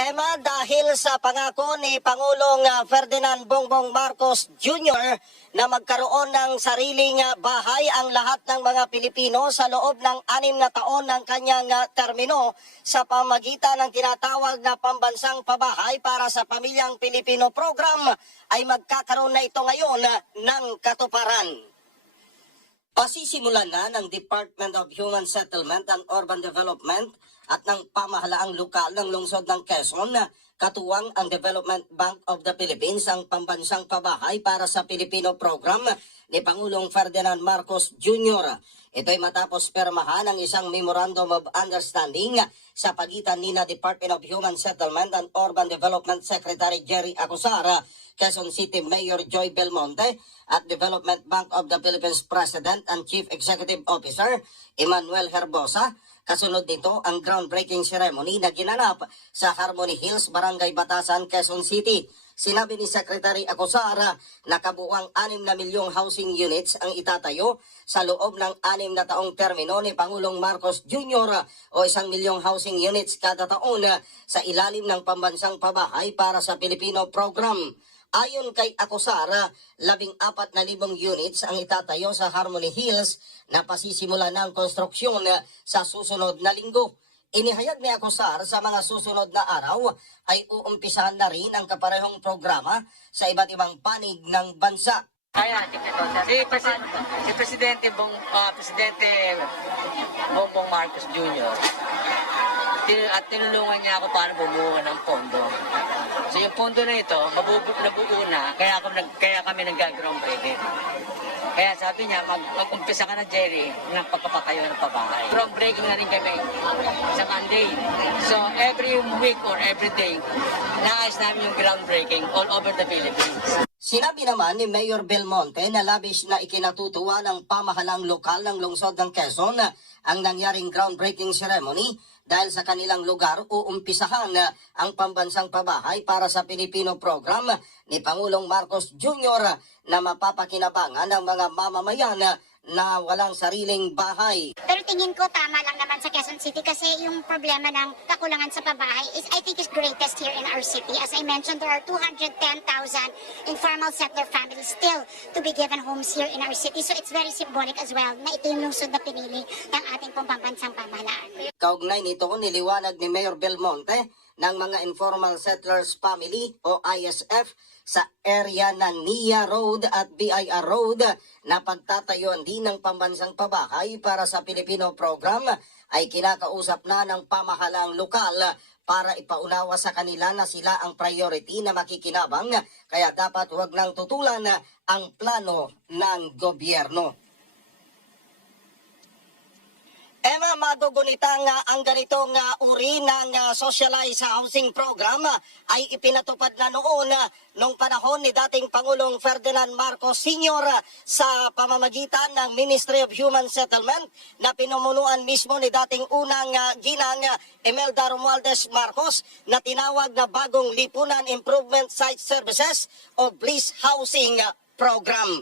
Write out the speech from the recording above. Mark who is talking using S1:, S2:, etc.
S1: Emma, dahil sa pangako ni Pangulong ah, Ferdinand Bongbong Marcos Jr. na magkaroon ng sariling ah, bahay ang lahat ng mga Pilipino sa loob ng anim na taon ng kanyang ah, termino sa pamagitan ng tinatawag na pambansang pabahay para sa pamilyang Pilipino program ay magkakaroon na ito ngayon ng katuparan. Pasisimulan na ng Department of Human Settlement and Urban Development at ng pamahalaang lokal ng lungsod ng Quezon katuwang ang Development Bank of the Philippines ang pambansang pabahay para sa Pilipino program ni Pangulong Ferdinand Marcos Jr. Ito'y matapos permahan ang isang Memorandum of Understanding sa pagitan ni na Department of Human Settlement and Urban Development Secretary Jerry Acosara, Quezon City Mayor Joy Belmonte at Development Bank of the Philippines President and Chief Executive Officer Emmanuel Herbosa. Kasunod nito ang groundbreaking ceremony na ginanap sa Harmony Hills, Barangay Batasan, Quezon City. Sinabi ni Secretary Acosara na kabuuang 6 na milyong housing units ang itatayo sa loob ng 6 na taong termino ni Pangulong Marcos Jr. o isang milyong housing units kada taon sa ilalim ng pambansang pabahay para sa Pilipino program. Ayon kay Acosara, labing apat na libong units ang itatayo sa Harmony Hills na pasisimula ng konstruksyon sa susunod na linggo. Inihayag ni Acosar sa mga susunod na araw ay uumpisahan na rin ang kaparehong programa sa iba't ibang panig ng bansa.
S2: Kaya, si, Presi- si Presidente Bong, ah, Presidente Bongbong Marcos Jr. tin- at tinulungan niya ako paano bumuo ng pondo. So yung pondo na ito, mabubu nabuo na, kaya, ako nag, kaya kami nag-ground breaking. Kaya sabi niya, mag, mag-umpisa ka na, Jerry, ng pagpapatayo ng pabahay. Ground breaking na rin kami sa Monday. So every week or every day, naayos namin yung ground breaking all over the Philippines.
S1: Sinabi naman ni Mayor Belmonte na labis na ikinatutuwa ng pamahalang lokal ng lungsod ng Quezon ang nangyaring groundbreaking ceremony dahil sa kanilang lugar uumpisahan ang pambansang pabahay para sa Pilipino program ni Pangulong Marcos Jr. na mapapakinabangan ng mga mamamayan na walang sariling bahay.
S3: Pero tingin ko tama lang naman sa Quezon City kasi yung problema ng kakulangan sa pabahay is I think is greatest here in our city. As I mentioned, there are 210,000 informal settler families still to be given homes here in our city. So it's very symbolic as well na ito yung lungsod na pinili ng ating pambansang pamahalaan.
S1: Kaugnay nito, niliwanag ni Mayor Belmonte ng mga Informal Settlers Family o ISF sa area ng NIA Road at BIR Road na pagtatayuan din ng pambansang pabahay para sa Pilipino program ay kinakausap na ng pamahalang lokal para ipaunawa sa kanila na sila ang priority na makikinabang kaya dapat huwag nang tutulan ang plano ng gobyerno. Emma, magugunita nga ang ganitong ah, uri ng ah, socialized housing program ah, ay ipinatupad na noon ah, nung panahon ni dating Pangulong Ferdinand Marcos Sr. sa pamamagitan ng Ministry of Human Settlement na pinumunuan mismo ni dating unang ah, ginang ah, Imelda Romualdez Marcos na tinawag na bagong Lipunan Improvement Site Services o Bliss Housing Program.